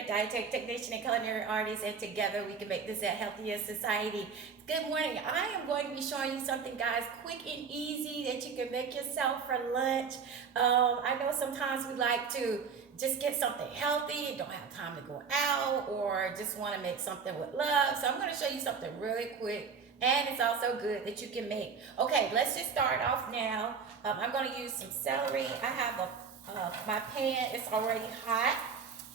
your dietary technician and culinary artist, and together we can make this a healthier society. Good morning. I am going to be showing you something, guys, quick and easy that you can make yourself for lunch. I know sometimes we like to just get something healthy, don't have time to go out, or just want to make something with love. So I'm going to show you something really quick. And it's also good that you can make. Okay, let's just start off now. I'm going to use some celery. I have my pan is already hot,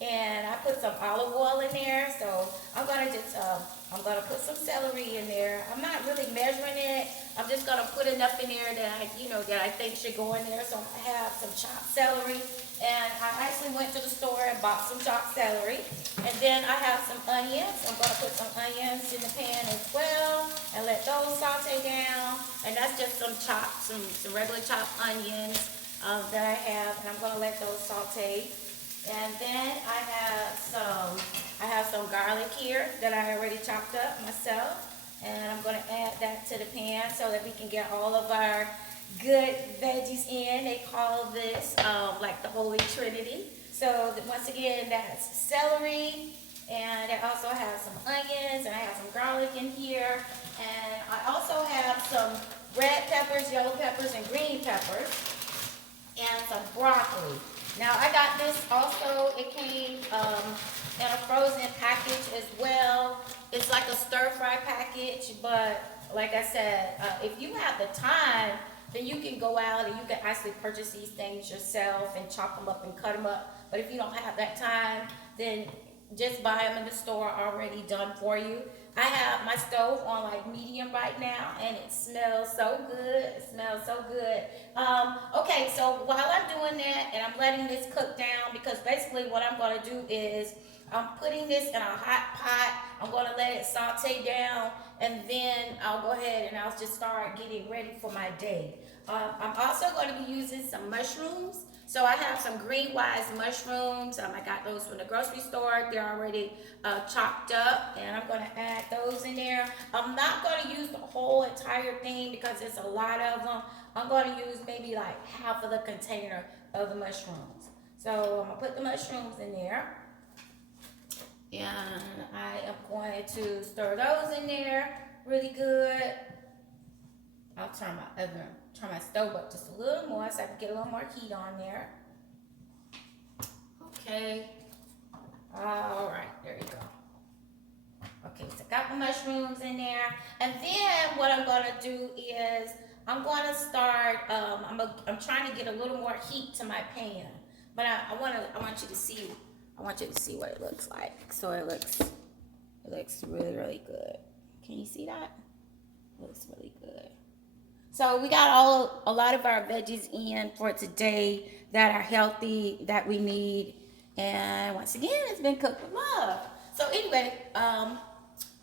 and I put some olive oil in there. So I'm gonna put some celery in there. I'm not really measuring it. I'm just gonna put enough in there that I think should go in there. So I have some chopped celery, and I actually went to the store and bought some chopped celery. And then I have some onions. I'm gonna put some onions in the pan as well, and let those saute down. And that's just some regular chopped onions that I have, and I'm gonna let those saute. And then I have some garlic here that I already chopped up myself, and I'm gonna add that to the pan so that we can get all of our good veggies in. They call this like the Holy Trinity. So once again, that's celery, and I also have some onions, and I have some garlic in here, and I also have some red peppers, yellow peppers, and green peppers, and some broccoli. Now I got this also, it came in a frozen package as well. It's like a stir fry package, but like I said, if you have the time, then you can go out and you can actually purchase these things yourself and chop them up and cut them up. But if you don't have that time, then just buy them in the store already done for you. I have my stove on like medium right now, and it smells so good. It smells so good. Okay, so while I'm doing that and I'm letting this cook down, because basically what I'm going to do is I'm putting this in a hot pot. I'm going to let it saute down, and then I'll go ahead and I'll just start getting ready for my day. I'm also going to be using some mushrooms. So I have some green wise mushrooms. I got those from the grocery store. They're already chopped up, and I'm going to add those in there. I'm not going to use the whole entire thing because there's a lot of them. I'm going to use maybe like half of the container of the mushrooms. So I'm going to put the mushrooms in there, and I am going to stir those in there really good. I'll turn my stove up just a little more so I can get a little more heat on there. Okay. All right, there you go. Okay, so I got the mushrooms in there, and then what I'm gonna do is I'm gonna start. I'm trying to get a little more heat to my pan, but I want you to see. I want you to see what it looks like. So it looks really, really good. Can you see that? It looks really good. So we got a lot of our veggies in for today that are healthy, that we need. And once again, it's been cooked with love. So anyway, I'm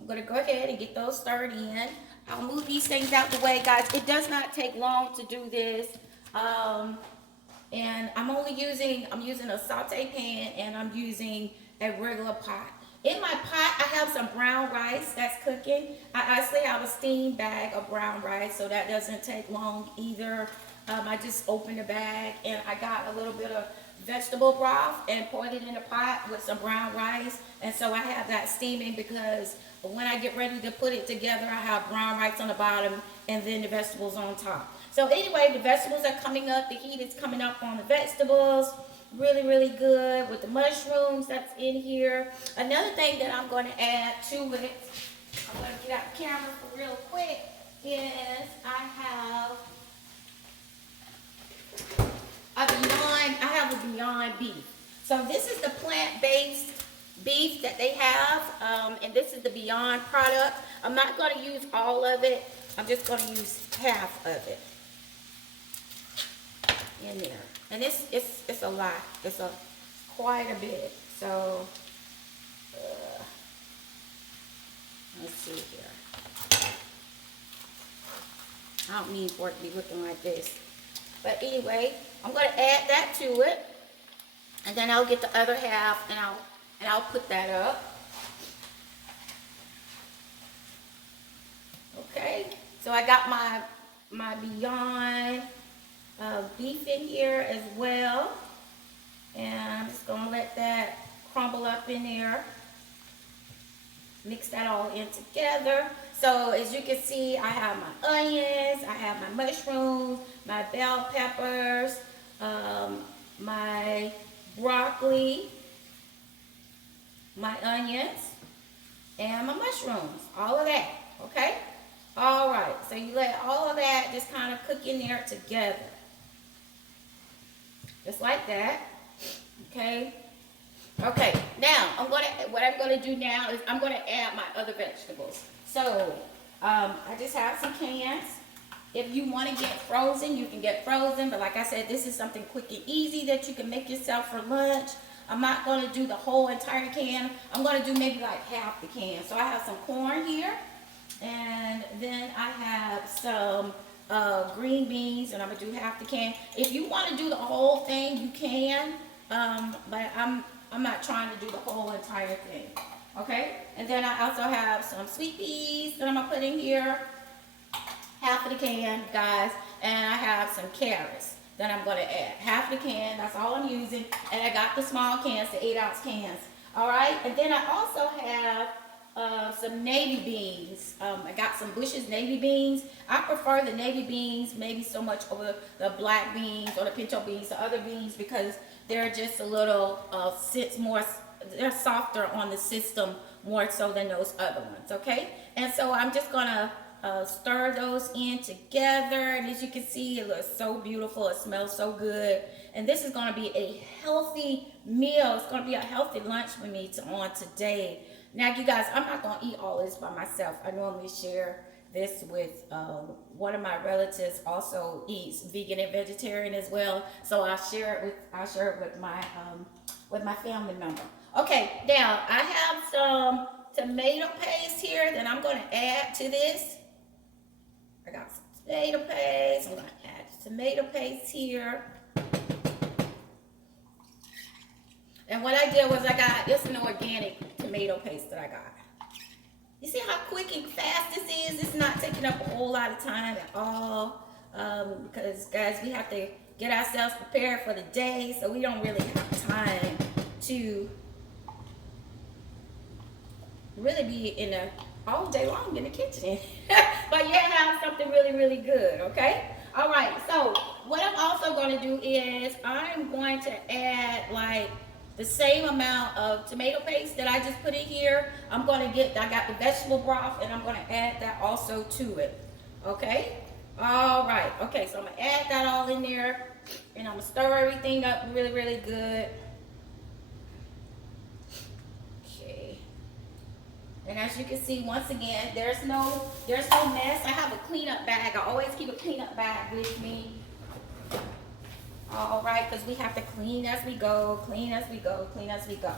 going to go ahead and get those stirred in. I'll move these things out the way, guys. It does not take long to do this. And I'm using a saute pan, and I'm using a regular pot. In my pot, I have some brown rice that's cooking. I actually have a steam bag of brown rice, so that doesn't take long either. I just opened the bag, and I got a little bit of vegetable broth and poured it in the pot with some brown rice. And so I have that steaming because when I get ready to put it together, I have brown rice on the bottom and then the vegetables on top. So anyway, the vegetables are coming up. The heat is coming up on the vegetables. Really, really good with the mushrooms that's in here. Another thing that I'm going to add to it, I'm going to get out the camera for real quick, is I have a Beyond beef. So this is the plant-based beef that they have, and this is the Beyond product. I'm not going to use all of it. I'm just going to use half of it in there. And it's a lot. It's quite a bit. So let's see here. I don't need for it to be looking like this. But anyway, I'm going to add that to it, and then I'll get the other half and I'll put that up. Okay. So I got my Beyond beef in here as well, and I'm just gonna let that crumble up in there. Mix that all in together. So as you can see, I have my onions, I have my mushrooms, my bell peppers, my broccoli, my onions, and my mushrooms. All of that, okay? All right, so you let all of that just kind of cook in there together. Just like that, okay? Okay, now what I'm gonna do now is I'm gonna add my other vegetables. So I just have some cans. If you want to get frozen, you can get frozen. But like I said, this is something quick and easy that you can make yourself for lunch. I'm not gonna do the whole entire can. I'm gonna do maybe like half the can. So I have some corn here, and then I have some green beans, and I'm gonna do half the can. If you want to do the whole thing, you can. But I'm not trying to do the whole entire thing. Okay, and then I also have some sweet peas that I'm gonna put in here, half of the can, guys, and I have some carrots that I'm gonna add. Half the can, that's all I'm using, and I got the small cans, the 8-ounce cans. All right, and then I also have some navy beans. I got some Bush's navy beans. I prefer the navy beans maybe so much over the black beans or the pinto beans, the other beans, because they're just a little they're softer on the system more so than those other ones, okay? And so I'm just gonna stir those in together, and as you can see, it looks so beautiful. It smells so good, and this is gonna be a healthy meal. It's gonna be a healthy lunch for me on today. Now, you guys, I'm not gonna eat all this by myself. I normally share this with one of my relatives. Also eats vegan and vegetarian as well, so I'll share it with my family member. Okay, now I have some tomato paste here that I'm going to add to this. I got some tomato paste. I'm going to add tomato paste here. And what I did was it's an organic tomato paste that I got. You see how quick and fast this is? It's not taking up a whole lot of time at all. Because, guys, we have to get ourselves prepared for the day, so we don't really have time to really be all day long in the kitchen. But yeah, have something really, really good, okay? All right, so what I'm also going to do is I'm going to add like the same amount of tomato paste that I just put in here. I got the vegetable broth, and I'm going to add that also to it, okay? All right, okay, so I'm going to add that all in there, and I'm going to stir everything up really, really good. And as you can see, once again, there's no mess. I have a cleanup bag. I always keep a cleanup bag with me. All right, because we have to clean as we go, clean as we go, clean as we go.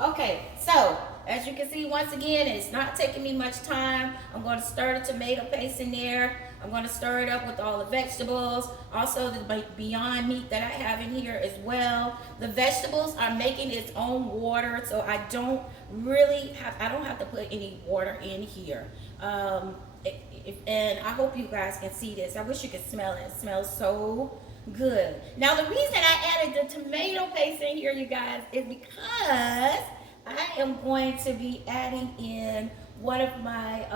Okay, so as you can see, once again, it's not taking me much time. I'm going to stir the tomato paste in there. I'm going to stir it up with all the vegetables. Also, the Beyond Meat that I have in here as well. The vegetables are making its own water, so I don't have to put any water in here. And I hope you guys can see this. I wish you could smell it. It smells so good. Now, the reason I added the tomato paste in here, you guys, is because I am going to be adding in one of my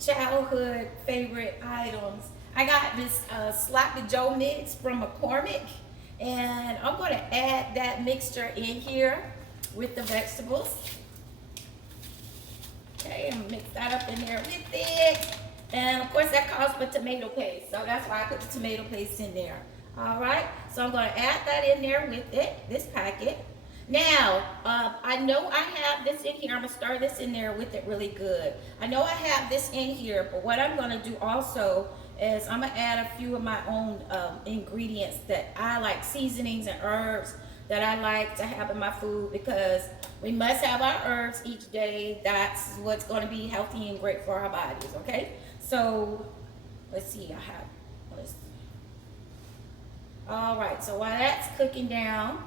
childhood favorite items. I got this Sloppy Joe mix from McCormick, and I'm going to add that mixture in here with the vegetables. Okay, and mix that up in there with it. And of course that calls for tomato paste, so that's why I put the tomato paste in there. All right, so I'm going to add that in there with it, this packet. Now, I know I have this in here. I'm going to stir this in there with it really good. I know I have this in here, but what I'm going to do also is I'm going to add a few of my own ingredients that I like, seasonings and herbs that I like to have in my food, because we must have our herbs each day. That's what's going to be healthy and great for our bodies, okay? So, let's see, all right, so while that's cooking down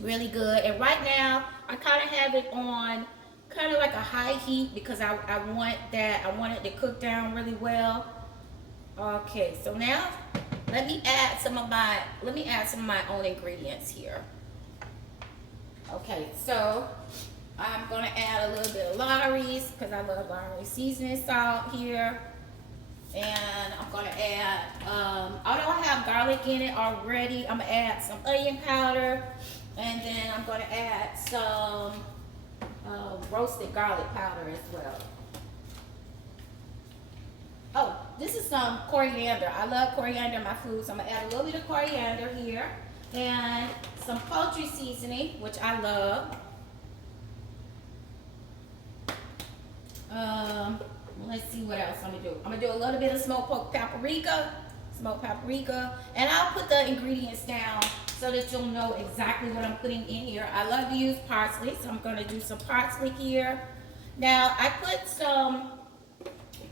really good, and right now I kind of have it on kind of like a high heat because I want it to cook down really well. Okay, so now let me add some of my own ingredients here. Okay, so I'm gonna add a little bit of Lawry's because I love Lawry's seasoning salt here. And I'm gonna add, although I have garlic in it already, I'm gonna add some onion powder, and then I'm gonna add some roasted garlic powder as well. Oh, this is some coriander. I love coriander in my food, so I'm gonna add a little bit of coriander here, and some poultry seasoning, which I love. Let's see what else I'm gonna do. I'm gonna do a little bit of smoked paprika, and I'll put the ingredients down so that you'll know exactly what I'm putting in here. I love to use parsley, so I'm gonna do some parsley here. Now, I put some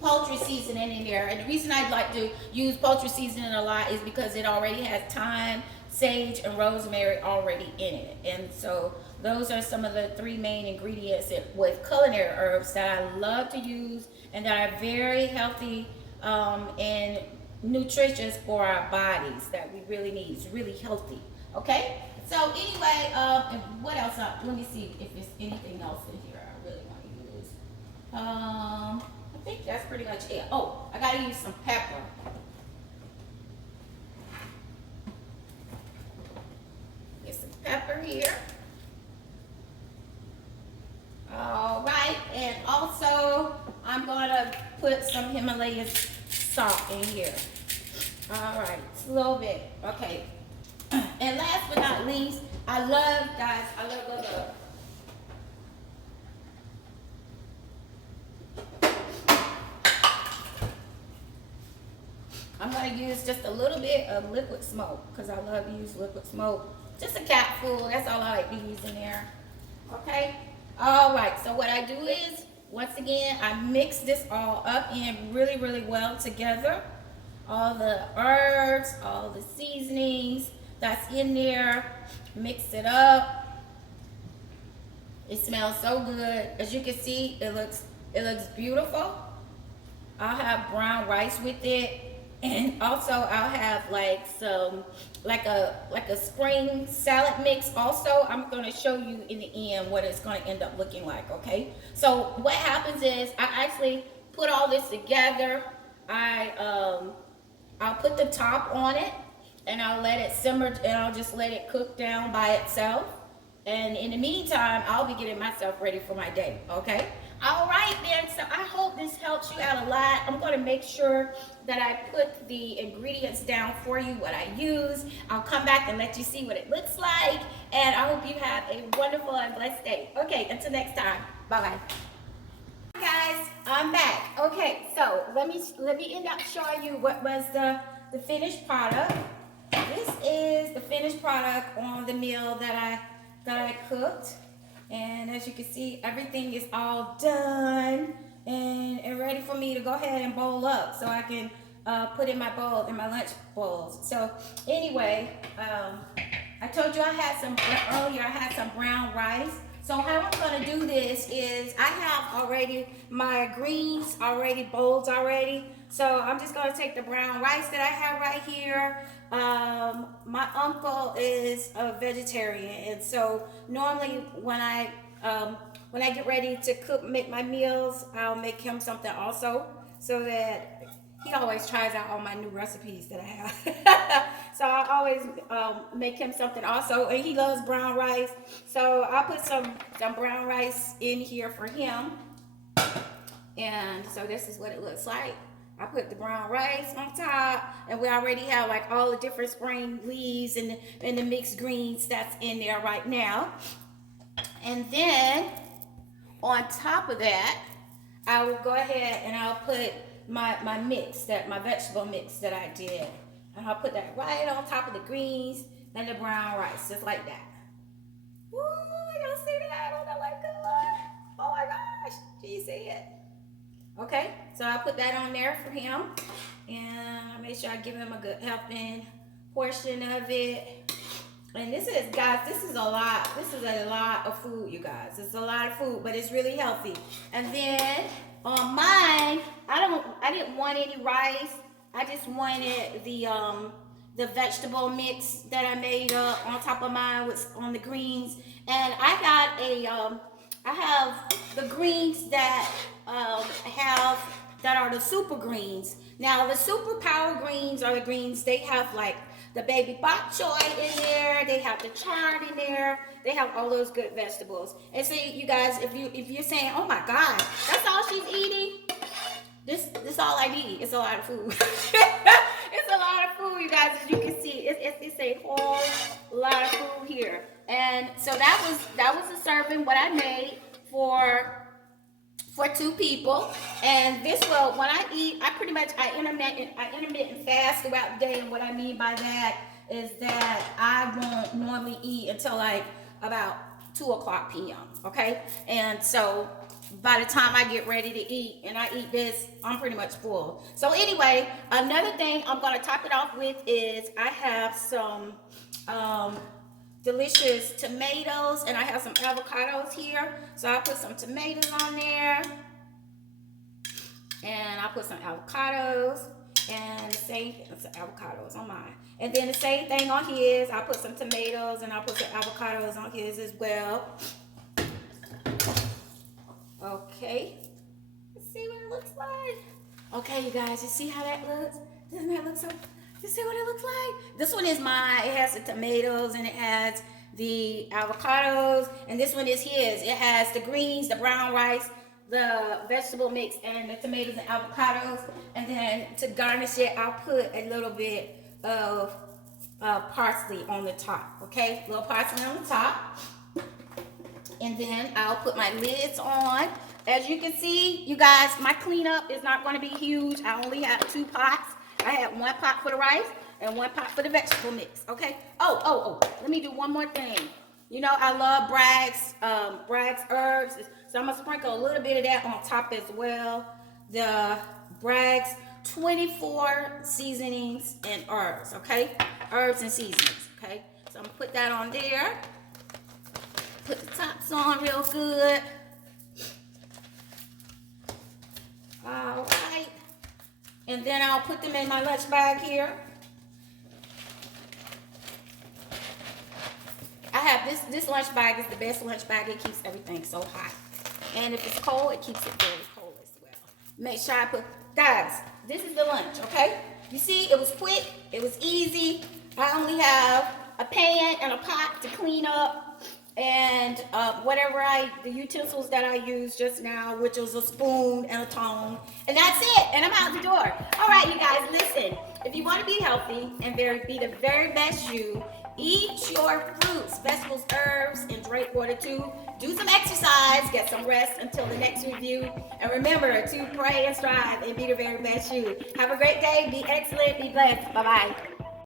poultry seasoning in there, and the reason I like to use poultry seasoning a lot is because it already has thyme, sage, and rosemary already in it. And so those are some of the three main ingredients with culinary herbs that I love to use and that are very healthy and nutritious for our bodies that we really need. It's really healthy. Okay? So anyway, and what else? Let me see if there's anything else in here I really want to use. I think that's pretty much it. Oh, I gotta use some pepper. Get some pepper here. All right, and also I'm gonna put some Himalayan salt in here. All right, just a little bit. Okay. And last but not least, I love, guys, I love. I'm gonna use just a little bit of liquid smoke because I love to use liquid smoke. Just a capful, that's all I like to use in there. Okay? All right, so what I do is, once again, I mix this all up in really, really well together. All the herbs, all the seasonings that's in there, mix it up. It smells so good. As you can see, it looks beautiful. I'll have brown rice with it. And also I'll have like some, like a spring salad mix. Also, I'm going to show you in the end what it's going to end up looking like, okay? So what happens is I actually put all this together. I'll put the top on it and I'll let it simmer and I'll just let it cook down by itself. And in the meantime, I'll be getting myself ready for my day, okay? All right, then, so I hope this helps you out a lot. I'm going to make sure that I put the ingredients down for you, what I use. I'll come back and let you see what it looks like. And I hope you have a wonderful and blessed day. Okay, until next time. Bye-bye. Hi, guys. I'm back. Okay, so let me end up showing you what was the finished product. This is the finished product on the meal that I cooked. And as you can see, everything is all done and ready for me to go ahead and bowl up so I can put in my bowl, in my lunch bowls. So anyway, I told you I had some brown rice. So how I'm gonna do this is I have already my greens already bowled already. So I'm just gonna take the brown rice that I have right here. My uncle is a vegetarian, and so normally when I get ready to make my meals, I'll make him something also, so that he always tries out all my new recipes that I have. So I always make him something also, and he loves brown rice. So I'll put some brown rice in here for him. And so this is what it looks like. I put the brown rice on top, and we already have like all the different spring leaves and the mixed greens that's in there right now. And then on top of that, I will go ahead and I'll put my vegetable mix that I did. And I'll put that right on top of the greens and the brown rice, just like that. Woo, y'all see that? Oh, that look good. Oh my gosh, do you see it? Okay, so I put that on there for him, and I make sure I give him a good helping portion of it. And this is, guys, this is a lot. This is a lot of food, you guys. It's a lot of food, but it's really healthy. And then on mine, I didn't want any rice. I just wanted the vegetable mix that I made up on top of mine on the greens. And I got I have the greens that that are the super greens. Now the super power greens are the greens, they have like the baby bok choy in there, they have the chard in there, they have all those good vegetables. And see, you guys, if you're saying, oh my God, that's all she's eating, this all I need. It's a lot of food. It's a lot of food, you guys. As you can see, it's a whole lot of food here. And so that was a serving what I made for two people. And this will, when I eat, I intermittent fast throughout the day. And what I mean by that is that I won't normally eat until like about 2 o'clock p.m. Okay, and so by the time I get ready to eat and I eat this, I'm pretty much full. So anyway, another thing I'm gonna top it off with is I have some delicious tomatoes and I have some avocados here. So I'll put some tomatoes on there and I'll put some avocados and the same some avocados on mine. And then the same thing on his, I'll put some tomatoes and I'll put some avocados on his as well. Okay, let's see what it looks like. Okay, you guys, you see how that looks? Doesn't that look so? You see what it looks like? This one is mine. It has the tomatoes and it has the avocados. And this one is his. It has the greens, the brown rice, the vegetable mix, and the tomatoes and avocados. And then to garnish it, I'll put a little bit of parsley on the top. Okay, a little parsley on the top. And then I'll put my lids on. As you can see, you guys, my cleanup is not going to be huge. I only have 2 pots. I have 1 pot for the rice and 1 pot for the vegetable mix. Okay. Oh. Let me do one more thing. You know, I love Bragg's herbs. So I'm going to sprinkle a little bit of that on top as well. The Bragg's 24 seasonings and herbs. Okay. Herbs and seasonings. Okay. So I'm going to put that on there. Put the tops on real good. All right. And then I'll put them in my lunch bag here. I have this lunch bag is the best lunch bag. It keeps everything so hot. And if it's cold, it keeps it very cold as well. Make sure I put, guys, this is the lunch, okay? You see, it was quick. It was easy. I only have a pan and a pot to clean up. And the utensils that I used just now, which was a spoon and a tongue, and that's it, and I'm out the door. All right, you guys, listen, if you want to be healthy and be the very best you, eat your fruits, vegetables, herbs, and drink water too. Do some exercise, get some rest until the next review, and remember to pray and strive and be the very best you. Have a great day, be excellent, be blessed. Bye-bye.